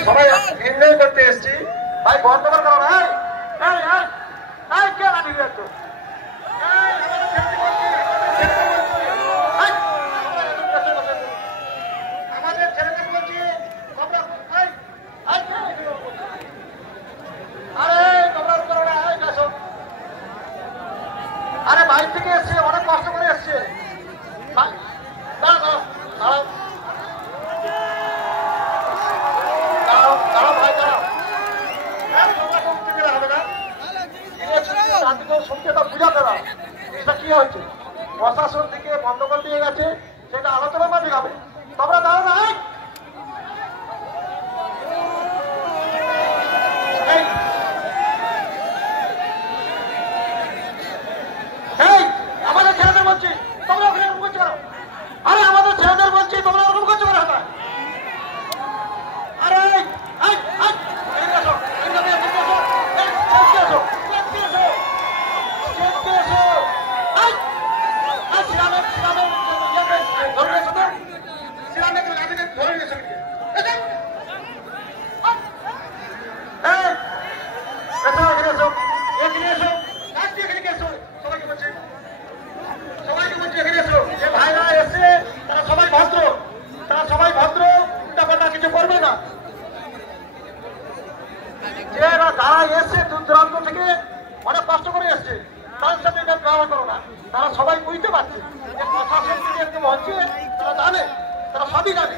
সবাই এনজয় করতে এসছি ভাই বন্ধ করে দাও ভাই কে না নিবে একটু আমাদের ছেলেদের বলছি আরে বাইরে থেকে এসছে অনেক কষ্ট করে এসছে কি হয়েছে প্রশাসন থেকে বন্ধ করে দিয়ে গেছে সেটা আলোচনা মাঝে হবে তোমরা দাঁড়ো না আমাদের ছেলেদের বলছি তোমরা ওখানে এরকম করছো আরে আমাদের ছেলেদের বলছি তোমরা ওরকম করছো কেন আরে যারা এসছে দূর দূরান্ত থেকে অনেক কষ্ট করে এসছে তাদের সাথে এটা ব্যবহার করো না তারা সবাই বুঝতে পারছে যে প্রশাসন থেকে এরকম হচ্ছে তারা জানে তারা সবই জানে